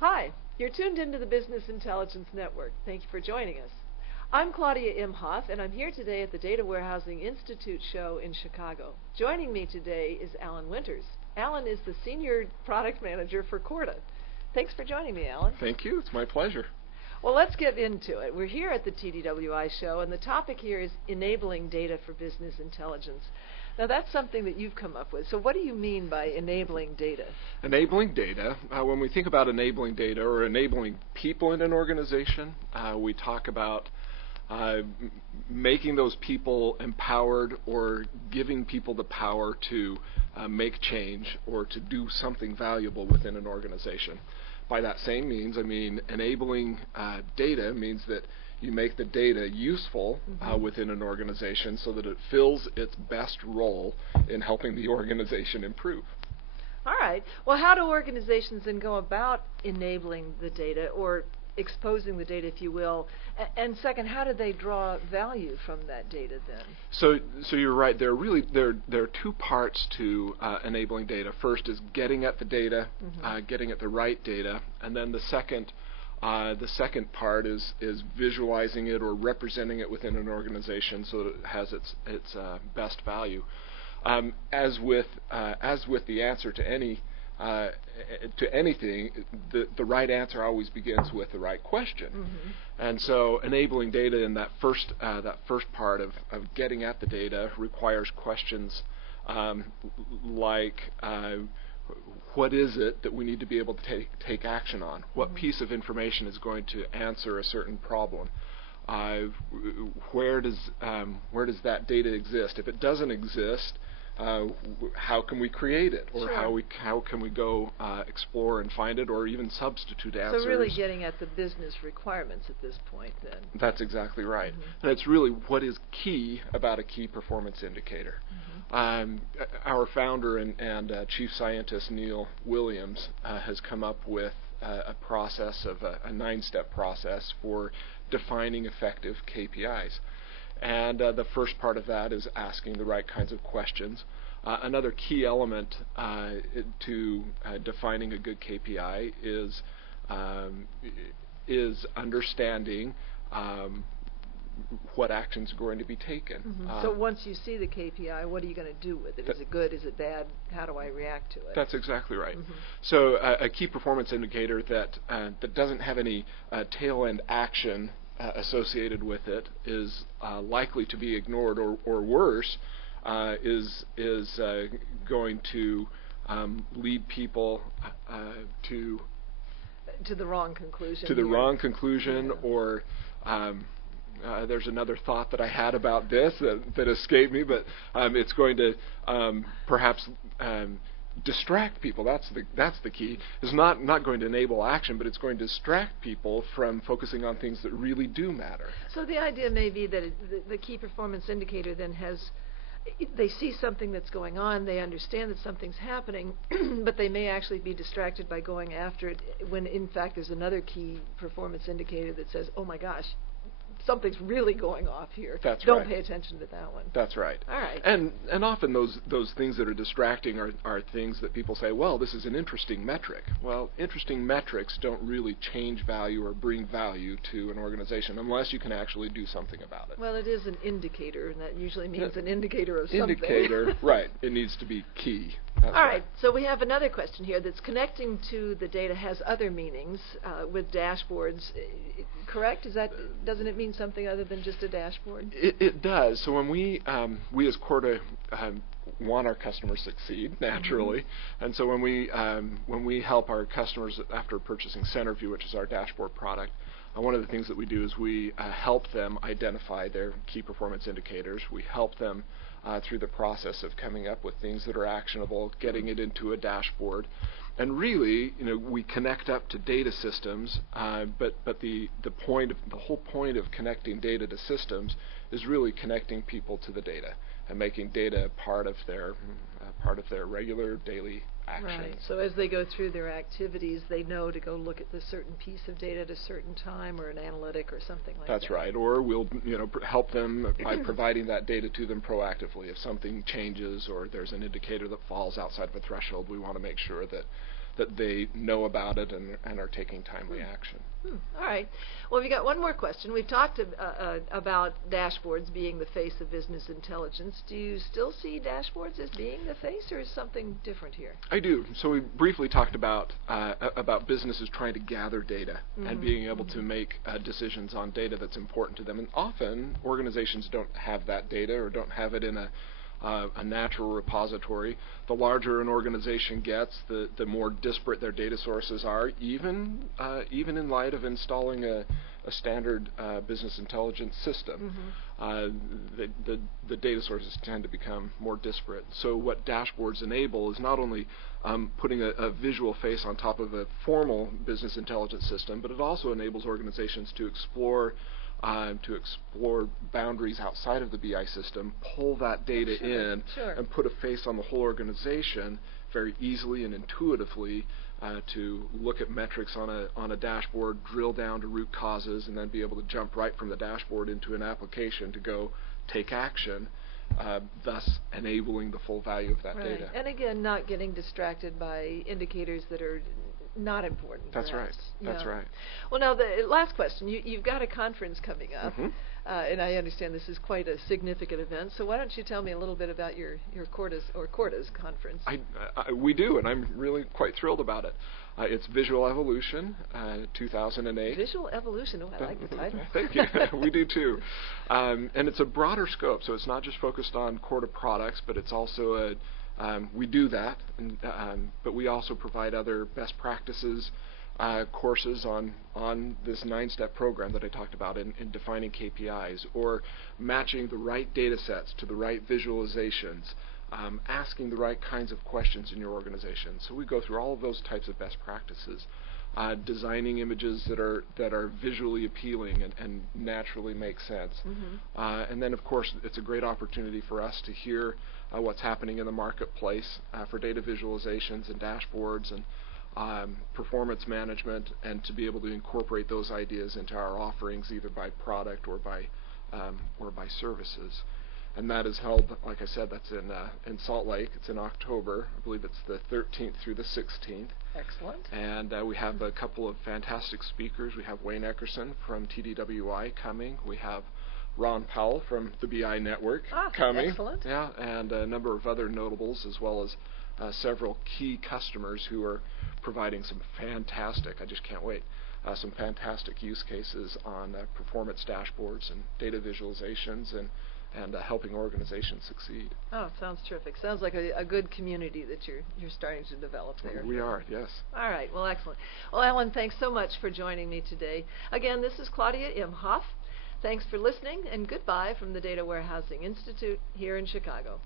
Hi, you're tuned into the Business Intelligence Network. Thank you for joining us. I'm Claudia Imhoff, and I'm here today at the Data Warehousing Institute show in Chicago. Joining me today is Alan Winters. Alan is the Senior Product Manager for Corda. Thanks for joining me, Alan. Thank you. It's my pleasure. Well, let's get into it. We're here at the TDWI show, and the topic here is enabling data for business intelligence. Now, that's something that you've come up with. So what do you mean by enabling data? Enabling data, when we think about enabling data or enabling people in an organization, we talk about making those people empowered or giving people the power to make change or to do something valuable within an organization. By that same means, I mean enabling data means that you make the data useful within an organization so that it fills its best role in helping the organization improve. All right. Well, how do organizations then go about enabling the data or exposing the data, if you will? And second, how do they draw value from that data then? So you're right. There are two parts to enabling data. First is getting at the data, getting at the right data, and then the second part is visualizing it or representing it within an organization so that it has its best value. As with the answer to anything, the right answer always begins with the right question. And so enabling data in that first part of getting at the data requires questions like what is it that we need to be able to take action on? What piece of information is going to answer a certain problem? Where does that data exist? If it doesn't exist, how can we create it, or how can we go explore and find it, or even substitute answers? So really getting at the business requirements at this point, then. That's exactly right, and it's really what is key about a key performance indicator. Our founder and chief scientist Neil Williams has come up with a process of a 9-step process for defining effective KPIs. And the first part of that is asking the right kinds of questions. Another key element to defining a good KPI is understanding what actions are going to be taken. So once you see the KPI, what are you going to do with it? Is it good? Is it bad? How do I react to it? That's exactly right. So a key performance indicator that doesn't have any tail end action associated with it is likely to be ignored, or worse, is going to lead people to the wrong conclusion. To the wrong conclusion, or there's another thought that I had about this that escaped me, but it's going to perhaps distract people. That's the key. It's not going to enable action, but it's going to distract people from focusing on things that really do matter. So the idea may be that the key performance indicator then they see something that's going on, they understand that something's happening, but they may actually be distracted by going after it when in fact there's another key performance indicator that says, oh my gosh, something's really going off here. That's Don't right. pay attention to that one. That's right. All right. And often those things that are distracting are things that people say, well, this is an interesting metric. Well, interesting metrics don't really change value or bring value to an organization unless you can actually do something about it. Well, it is an indicator, and that usually means an indicator of something. Indicator, right. It needs to be key. That's All right. So we have another question here that's connecting to the data has other meanings with dashboards. Correct? Doesn't it mean something other than just a dashboard? It does. So when we as Corda want our customers to succeed naturally, and so when we help our customers after purchasing Centerview, which is our dashboard product, one of the things that we do is we help them identify their key performance indicators. We help them through the process of coming up with things that are actionable, getting it into a dashboard. And really, we connect up to data systems, but the whole point of connecting data to systems is really connecting people to the data and making data part of their regular daily action. Right. So as they go through their activities, they know to go look at this certain piece of data at a certain time, or an analytic or something like that. That's right. Or we'll help them by providing that data to them proactively. If something changes or there's an indicator that falls outside of a threshold, we want to make sure that that they know about it and are taking timely action. All right. Well, we got one more question. We've talked about dashboards being the face of business intelligence. Do you still see dashboards as being the face, or is something different here? I do. So we briefly talked about businesses trying to gather data and being able to make decisions on data that's important to them. And often organizations don't have that data or don't have it in a natural repository. The larger an organization gets, the more disparate their data sources are, even in light of installing a standard business intelligence system. The data sources tend to become more disparate. So what dashboards enable is not only putting a visual face on top of a formal business intelligence system, but it also enables organizations to explore boundaries outside of the BI system, pull that data in, and put a face on the whole organization very easily and intuitively to look at metrics on a dashboard, drill down to root causes, and then be able to jump right from the dashboard into an application to go take action, thus enabling the full value of that data. And again, not getting distracted by indicators that are not important. That's perhaps. right. That's right. Well, now the last question. You've got a conference coming up, and I understand this is quite a significant event. So why don't you tell me a little bit about your Corda's conference? We do, and I'm really quite thrilled about it. It's Visual Evolution 2008. Visual Evolution. Oh, I like the title. Thank you. We do too. And it's a broader scope, so it's not just focused on Corda products, but it's also we do that, but we also provide other best practices courses on this 9-step program that I talked about in defining KPIs, or matching the right data sets to the right visualizations, asking the right kinds of questions in your organization. So we go through all of those types of best practices, designing images that are visually appealing and naturally make sense. And then, of course, it's a great opportunity for us to hear what's happening in the marketplace for data visualizations and dashboards and performance management, and to be able to incorporate those ideas into our offerings, either by product or by services. And that is held, like I said, that's in Salt Lake. It's in October. I believe it's the 13th through the 16th. Excellent. And we have a couple of fantastic speakers. We have Wayne Eckerson from TDWI coming. We have Ron Powell from the BI Network coming. Excellent. Yeah, and a number of other notables, as well as several key customers who are providing some fantastic, I just can't wait, some fantastic use cases on performance dashboards and data visualizations and helping organizations succeed. Oh, sounds terrific. Sounds like a good community that you're starting to develop there. We are, yes. All right, well, excellent. Well, Ellen, thanks so much for joining me today. Again, this is Claudia Imhoff. Thanks for listening, and goodbye from the Data Warehousing Institute here in Chicago.